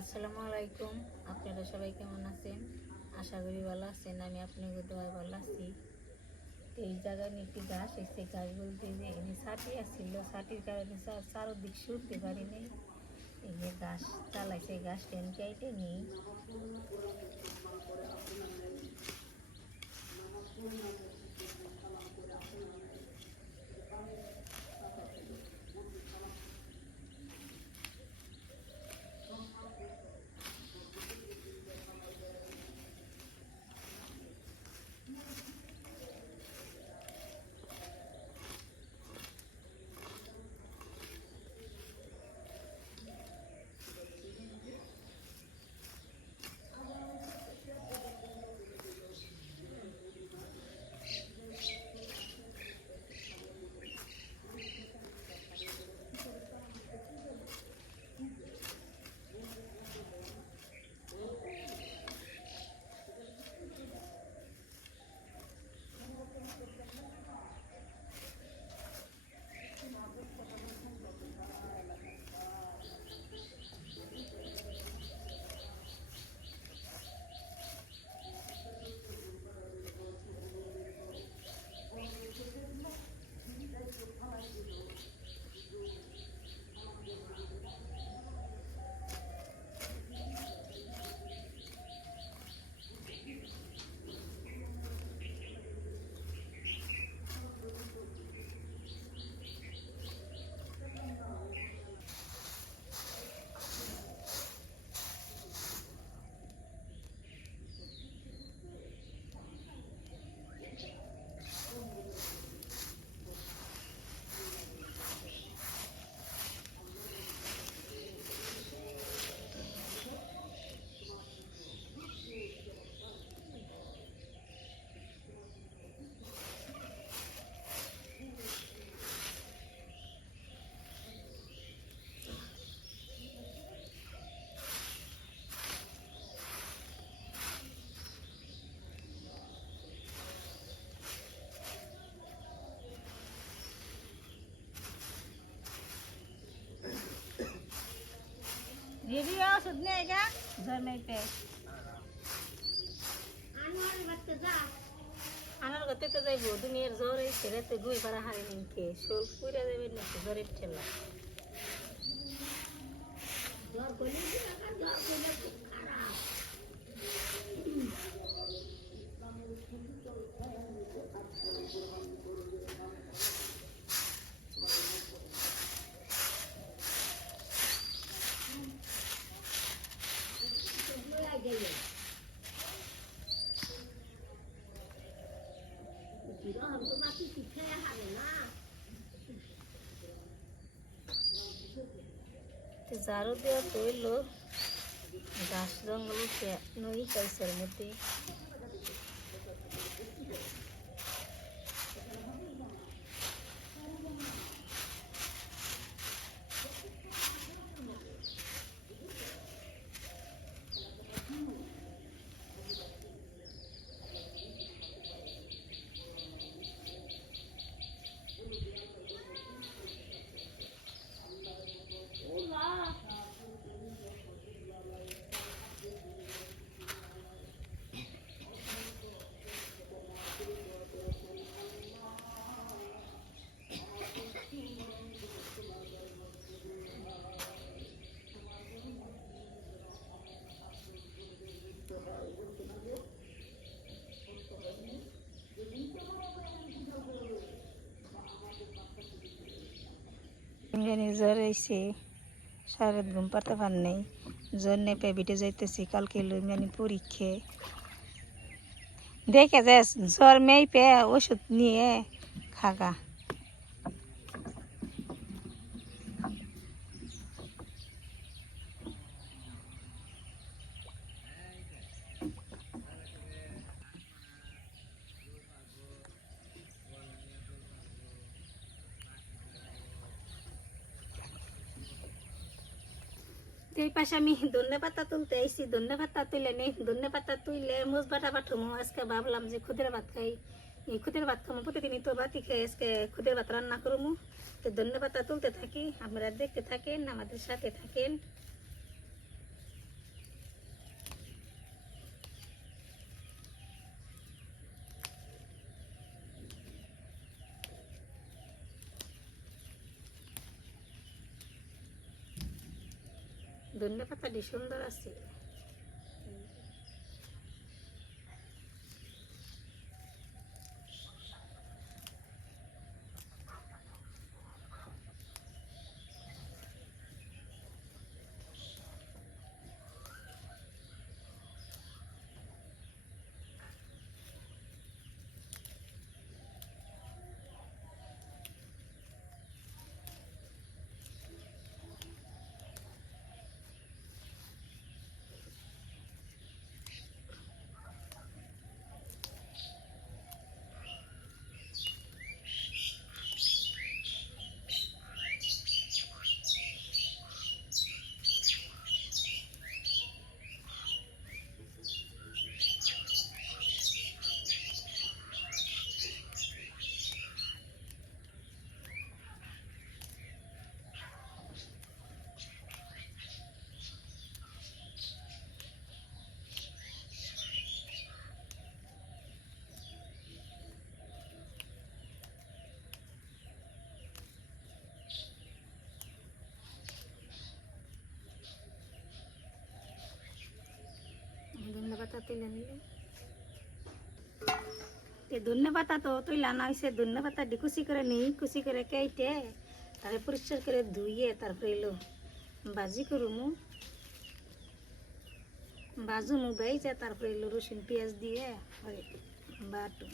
আসসালামু আলাইকুম। আপনারা সবাই কেমন আছেন? আশা করি ভালো আছেন। আমি আপনাদের দোয়ায় ভালো আছি। তো এই জায়গায় একটি গাছ এসে গাছ বলতে যে এনে ছাটি আসছিল, ছাটির কারণে চারোদিক শুনতে পারি নাই। এই যে গাছ চালাইছে, গাছটা আমি চাইতে নিই। দিদি ওষুধ নিয়ে গা জন্মাইতে আনার করতে তো যাইব দুনিয়ার জ্বর এই ছেড়েতে গুই পাড়া হারে নিতে শোল পুরা দেবে না জ্বরের ঠেলা। ঝাড়ু দেওয়া তৈল গাছ জঙ্গল নই কাইসের মধ্যে জ্বর হয়েছে, সারা ঘুম পাতে পার নেই, জ্বর নেই পেবিটে যাইতেছি কালকে লইমানি পরীক্ষা দেখে যাস জ্বর মেয়ে পে ওষুধ নিয়ে খাগা। এই পাশে আমি ধনে পাতা তুলতে আইসি, ধনে পাতা তুলে নেই, ধনে পাতা তুইলে মুজ বাটা পাঠমো। আজকে ভাবলাম যে খুদের ভাত খাই, এই খুদের ভাত খামো, প্রতিদিনই তো ভাতই খাই, আজকে খুদের ভাত রান্না করবো। তো ধনে পাতা তুলতে থাকি, আপনারা দেখতে থাকেন, আমাদের সাথে থাকেন। ধনে পাতাটি সুন্দর আছে। ধনে পাতা তুলে নিলে ধনে পাতা তো তুইলা না হয়েছে। ধনে পাতাটি কুচি করে নিই, কুচি করে কেটে তারপরে পরিষ্কার করে ধুইয়ে তারপরে এলো ভাজি করুমু। ভাজুমু বেজে তারপরে এলো রসুন পেঁয়াজ দিয়ে বাটু।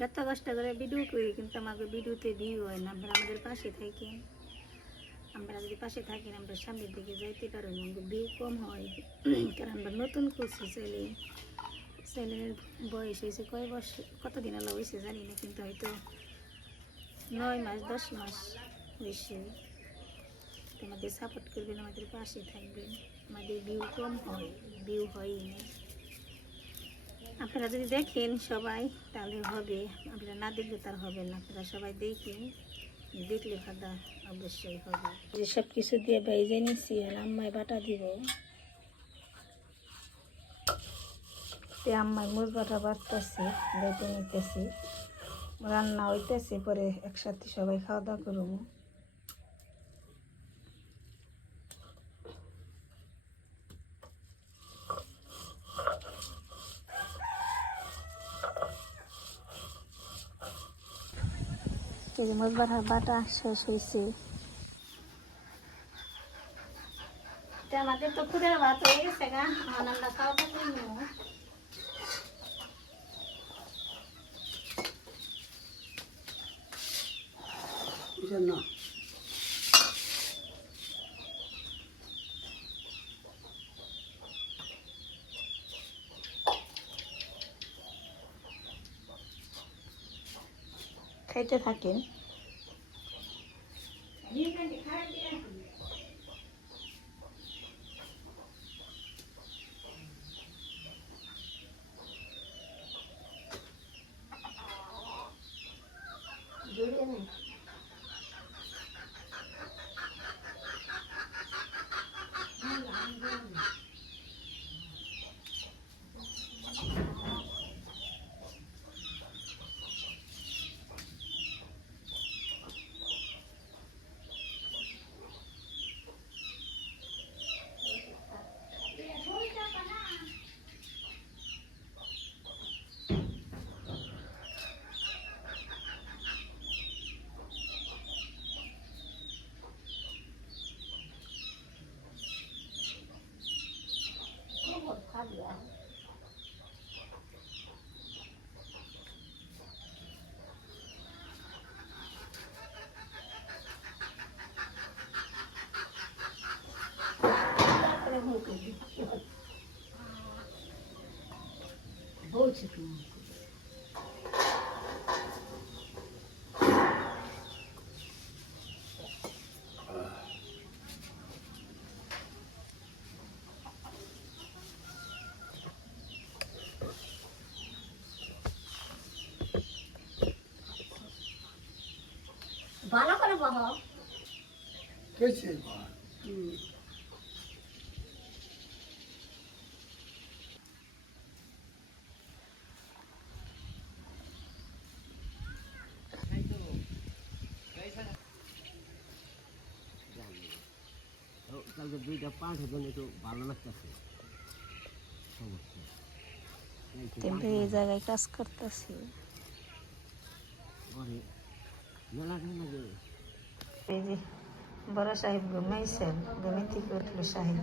যত কষ্ট করে ভিডিও করি কিন্তু আমাদের ভিডিওতে ভিউ হয় না। আমরা আমাদের পাশে থাকি, আমরা যদি পাশে থাকি আমরা সামনের দিকে যাইতে পারবো। আমাদের ভিউ কম হয় কারণ আমরা নতুন করছি। ছেলের বয়স হয়েছে কয় বছর, কতদিন আলো হয়েছে জানি না, কিন্তু হয়তো 9 মাস 10 মাস হয়েছে। তোমাদের সাপোর্ট করবেন, আমাদের পাশে থাকবেন। আমাদের ভিউ কম হয়, ভিউ হয়ই না। আপনারা যদি দেখেন সবাই তাহলে হবে, আপনারা না দেখলে তার হবে না। আপনারা সবাই দেখেন, দেখলে ফাদা অবশ্যই হবে। যে সব কিছু দিয়ে ভেজে নিচ্ছি আর আম্মায় বাটা দিব। আম্মায় মুরগ বাটা বাটতেছি, বেটে নিতেছি, রান্না হইতেছে, পরে একসাথে সবাই খাওয়া দাওয়া করবো। মুরগ বাটা শেষ হয়েছে। আমাদের তো খুদের ভাত হয়ে গেছে গা, আমরা খাওয়া দাওয়া করে নেবো। খাইতে থাকেন। ভালো করে বহ কেছে কালকে দুইটা পাঁচ হাজার একটু ভালো লাগতেছে কিন্তু এই জায়গায় কাজ করতেছি এই যে বড় সাহেব ঘুমাইছেন ঘুমে থেকে উঠলো সাহেব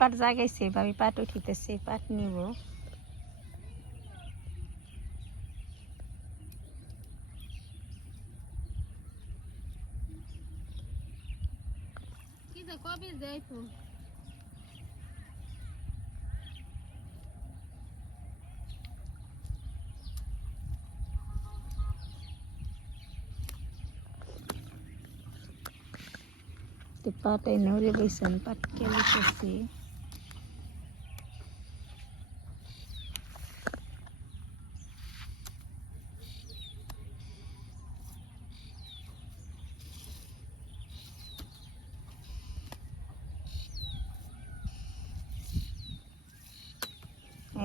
পাট জাগাইছে ভাবি পাট উঠিতেছে পাট নিব কবে যাইতো পাট এই নড়ে বইছেন পাট কেলিতেছি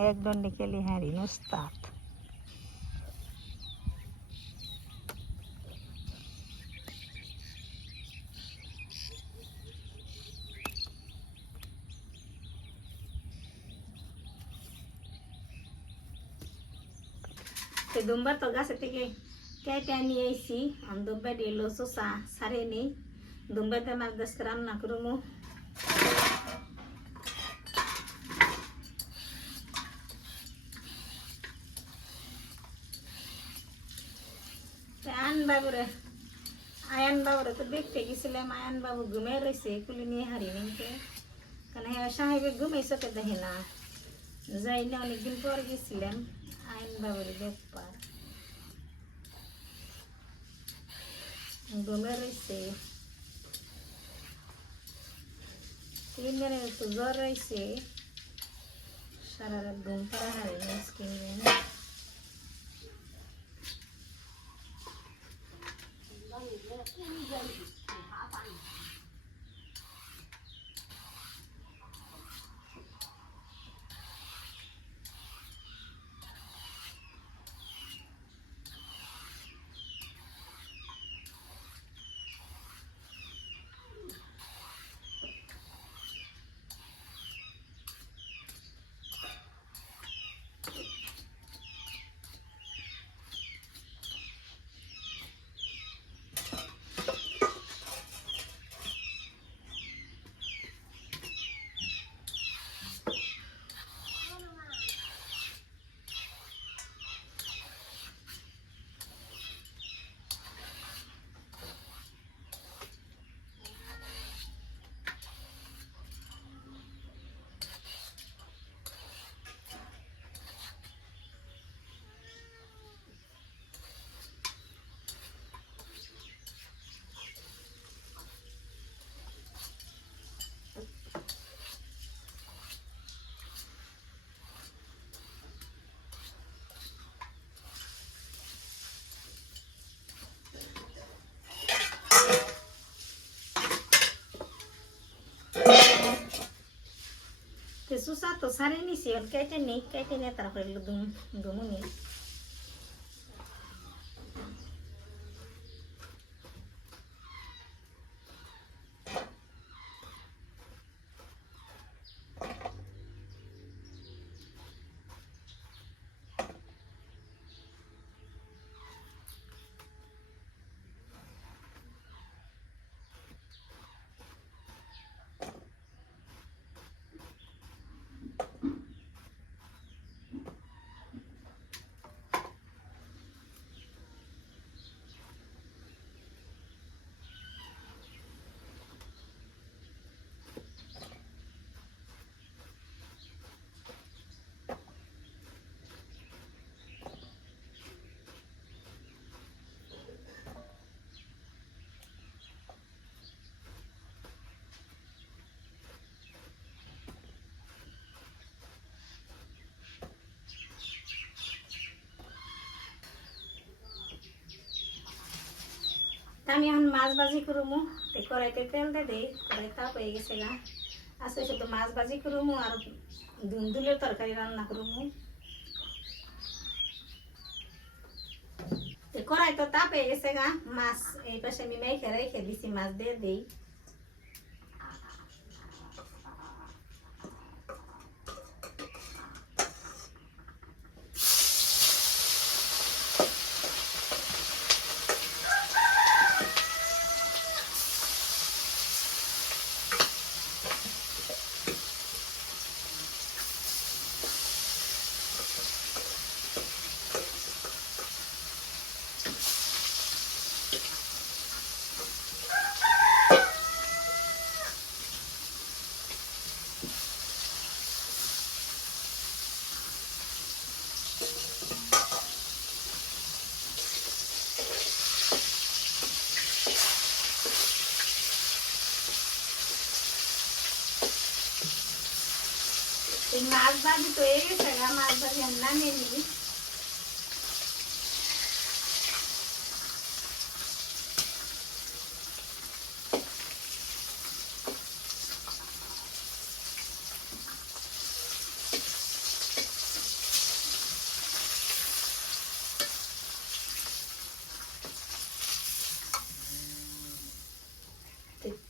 এক দণ্ডে কেলি হাঁড়ি নুস্তাত দুম্বা তো গাছে থেকে কেটে নিয়ে আইছি দুম্বা দিলো শোষা সারে নেই দুম্বাতে মাছ দাস রান্না করবো আয়ান বাবুরে তো দেখতে গেছিলাম আয়ান বাবু ঘুমে রয়েছে কুলি নিয়ে হারিয়ে নিতে কারণ হ্যাঁ সাহেবের ঘুমে চোখে দেখে না যাই না অনেকদিন পর গেছিলাম আয়ান বাবুরে দেখবার ঘুমে রয়েছে 3 দিনের একটু জ্বর রয়েছে সারা রাত ঘুম পাড়া হারিয়ে স্কিন চুষা তো সারি নিছি কেটে নেই কেটে নিয়ে তারপরে দুমুনি আমি এখন মাছ ভাজি করবো কড়াইতে তেল দিয়ে দিই কড়াই তাপ হয়ে গেছে গা আজকে শুধু মাছ ভাজি করবো আর দুলের তরকারি রান্না করবো কড়াই তো তাপ হয়ে গেছে গা মাছ এই পাশে আমি মেখে রেখে দিছি মাছ দিয়ে দিই মাছ ভাজি তো হয়ে গেছে গা মাছ ভাজি আমি নামিয়ে নিই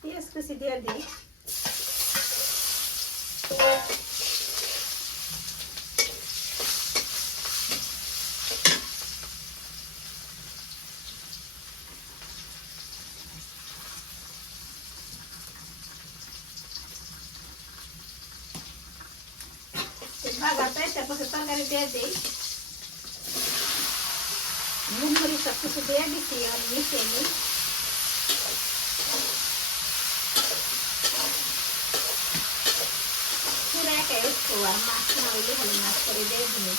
পেঁয়াজ কুচি দিয়ে দিই ভাজা পেঁয়াজটা পরে তরকারি দিয়ে দিই নুন মরিচ সব কিছু দিয়ে দিচ্ছি আর মিশিয়ে নিই পুরো একা একটু আর মাছ না হইলে ভালো মাছ করে দিয়ে দিই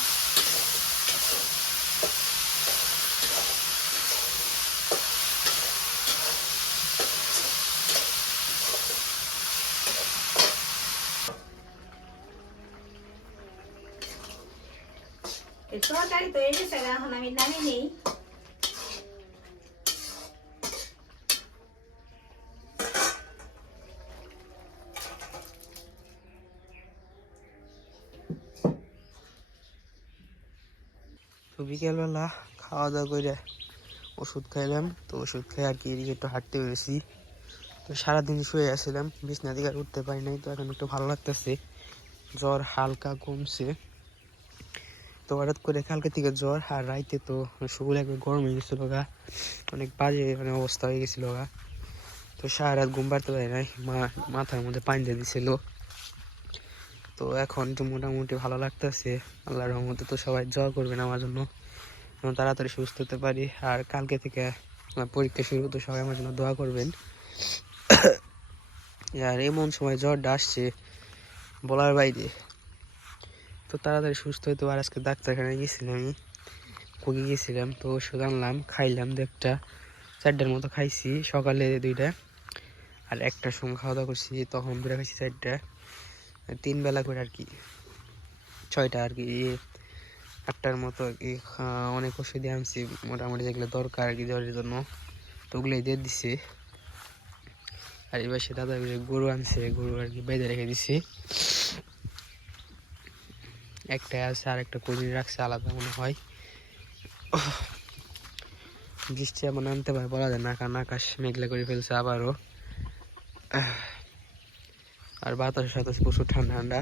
তরকারি তো এই গেছে এখন আমি নামিয়ে নিই তো বিকেলবেলা খাওয়া দাওয়া করে ওষুধ খাইলাম তো ওষুধ খেয়ে আর কি এদিকে একটু হাঁটতে পেরেছি তো সারাদিন শুয়ে আসছিলাম বিছনা থেকে আর উঠতে পারি নাই তো এখন একটু ভালো লাগতেছে জ্বর হালকা কমছে তো হঠাৎ করে কালকে থেকে জ্বর আর রাইতে তো শরীর একবার গরম হয়ে গেছিলো গা অনেক বাজে মানে অবস্থা হয়ে গেছিলো গা তো সারা রাত ঘুম পাড়তে পারি নাই মাথার মধ্যে পানি দিয়ে দিছিল তো এখন তো মোটামুটি ভালো লাগতেছে আল্লাহর রহমতে তো সবাই দোয়া করবেন আমার জন্য তাড়াতাড়ি সুস্থ হতে পারি আর কালকে থেকে আমার পরীক্ষা শুরু তো সবাই আমার জন্য দোয়া করবেন আর এমন সময় জ্বরটা আসছে বলার বাইরে তো তাড়াতাড়ি সুস্থ হইতে আর আজকে ডাক্তারখানায় গেছিলাম আমি কুকি গেছিলাম তো ওষুধ আনলাম খাইলাম 4টার মতো খাইছি সকালে 2টা আর 1টার সময় খাওয়া দাওয়া করছি তখন 2টা খাইছি 4টা 3 বেলা করে আর কি 6টা আর কি 8টার মতো আর কি অনেক ওষুধই আনছি মোটামুটি যেগুলো দরকার আর কি জ্বরের জন্য তো ওগুলোই দিয়ে দিছে আর এবার সে দাদা গরু আনছে গরু আর কি বেঁধে রেখে দিছি একটাই আছে, আর একটা করিয়ে রাখছে আলাদা মনে হয়। বৃষ্টি এমন আনতে পারে বলা যায় না, কারণ আকাশ মেঘলা করে ফেলছে আবারও। আর বাতাসের সাথে প্রচুর ঠান্ডা ঠান্ডা।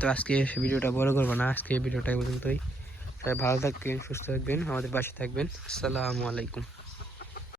তো আজকে ভিডিওটা বড় করবো না, আজকে ভিডিওটা এই পর্যন্তই। সবাই ভালো থাকবেন, সুস্থ থাকবেন, আমাদের পাশে থাকবেন। আসসালামু আলাইকুম।